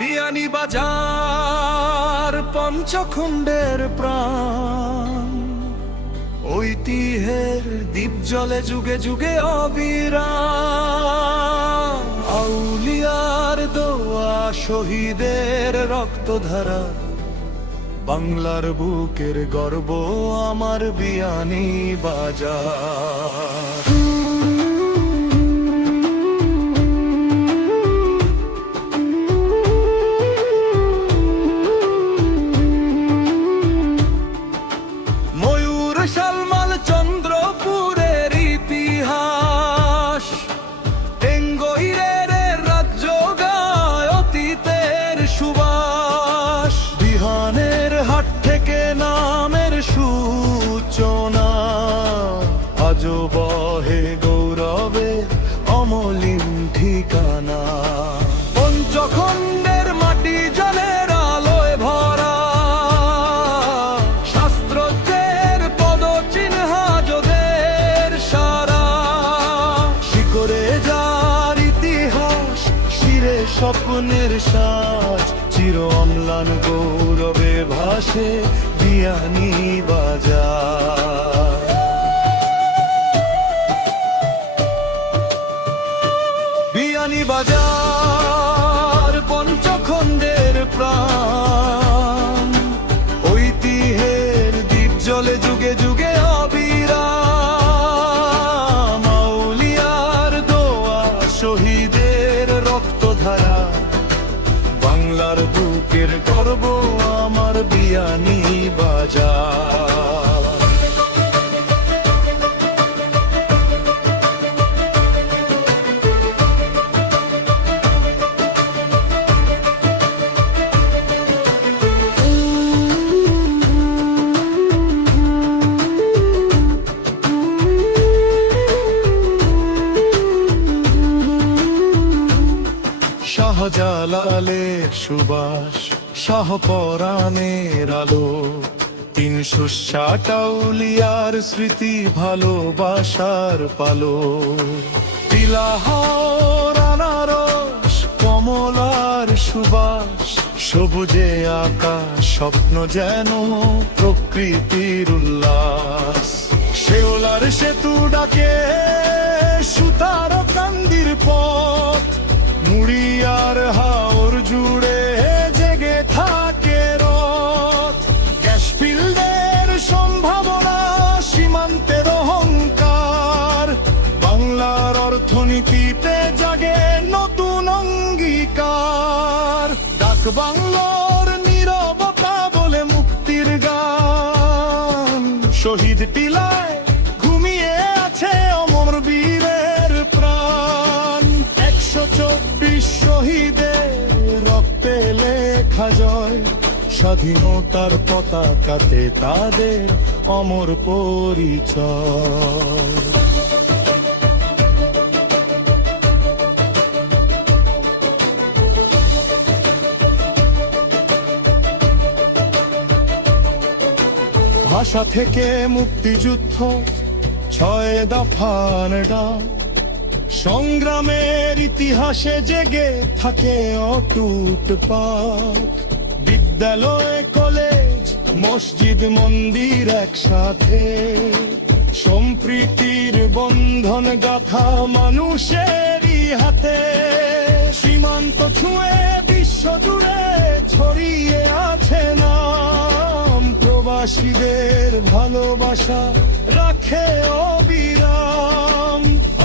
বিয়ানীবাজার পঞ্চখণ্ডের প্রাণ, ঐতিহ্যের দ্বীপ জ্বলে যুগে যুগে অবিরাম। আউলিয়ার দোয়া, শহীদের রক্তধারা, বাংলার বুকের গর্ব আমার বিয়ানীবাজার। শালমাল চন্দ্রপুরের ইতিহাস, টেঙ্গইরের রাজ্য গায় অতীতের সুবাস। বিহানের হাট থেকে নামের সূচনা, আজও বহে গৌরবে অমলিন ঠিকানা। পঞ্চখণ্ডের মাটি জলের আলোয় ভরা, স্বপ্নের সাজ চির অম্লান গৌরবে ভাসে বিয়ানীবাজার। বিয়ানীবাজার পঞ্চখণ্ডের প্রাণ, ঐতিহ্যের দ্বীপ জ্বলে যুগে যুগে অবিরাম। আউলিয়ার দোয়া, শহীদের রক্তধারা, বাংলার বুকের গর্ব আমার বিয়ানীবাজার। শাহজালালের সুবাস, শাহপরাণের আলো, 360 আউলিয়ার স্মৃতি, ভালোবাসার পালো। তিলাহর আনারস, কমলার সুবাস, সবুজে আকাশ, স্বপ্ন যেন প্রকৃতির উল্লাস। শেওলার সেতু ডাকে সুতার কান্দির পথ, মুড়িয়ার হাওর জুড়ে জেগে থাকে রথ। গ্যাসফিল্ডের সম্ভাবনা, সীমান্তের অহংকার, বাংলার অর্থনীতিতে জাগে নতুন অঙ্গীকার। ডাক বাংলার নীরবতা বলে মুক্তির গান, শহীদ টিলায় ঘুমিয়ে আছে অমর বীরের প্রাণ। 124 শহীদের রক্তে লেখা জয়, স্বাধীনতার পতাকাতে তাদের অমর পরিচয়। ভাষা থেকে মুক্তিযুদ্ধ, 6 দফার ডাক, সংগ্রামের ইতিহাসে জেগে থাকে অটুট পাক। বিদ্যালয়, কলেজ, মসজিদ, মন্দির একসাথে, সম্প্রীতির বন্ধন গাথা মানুষেরই হাতে। সীমান্ত ছুঁয়ে বিশ্ব জুড়ে ছড়িয়ে আছে নাম, প্রবাসীদের ভালোবাসা রাখে অবিরাম।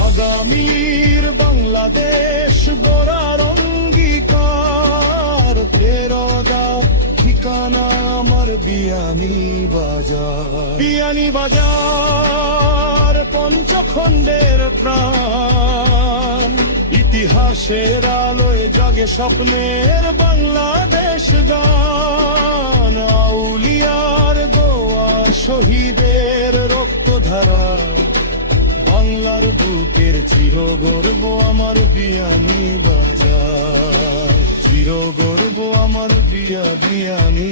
আগামীর বাংলাদেশ গড়ার অঙ্গীকার, প্রেরণা ঠিকানা আমার বিয়ানীবাজার। বিয়ানীবাজার পঞ্চখণ্ডের প্রাণ, ইতিহাসের আলোয় জাগে স্বপ্নের বাংলাদেশ গান। আউলিয়ার দোয়া, শহীদের রক্তধারা, বাংলার বুকের চির গর্ব আমার বিয়ানীবাজার। চির গর্ব আমার বিয়ানী।